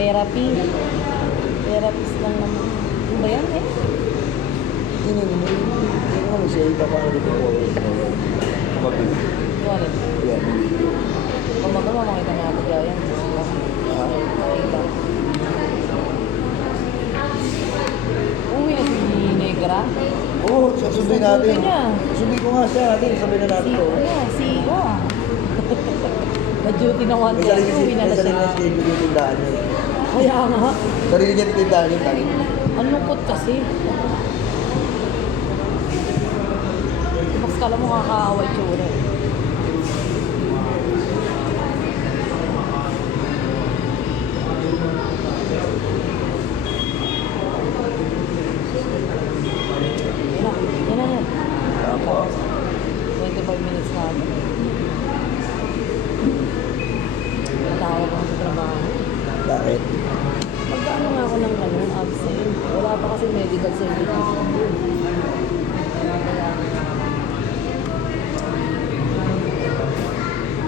Therapy. Therapist lang naman. Ano ba yan eh? Hindi naman siya ipapaano dito po. Mabili. Wala. Yan, hindi. Kung magawa, makita natin yan. Ha? Makita. Uwi na si Negra. Oo, sasunduin natin. Sasunduin niya. Sunduin ko nga siya natin. Sabihin na natin to. CEO ah. Na-duty na 1 May sarili uwi na may na sarili siya. na schedule yung tindahan niya. Kaya nga. Sarili niya tindahan yung tangin. Ang lungkot kasi. Mas kala mo kakaaway tsura eh. Yan na yan. Tapos, 25 minutes na ako. Tawag ako sa trabaho. bakit? Magkano nga ako ng absent? Wala pa kasi medical certificate.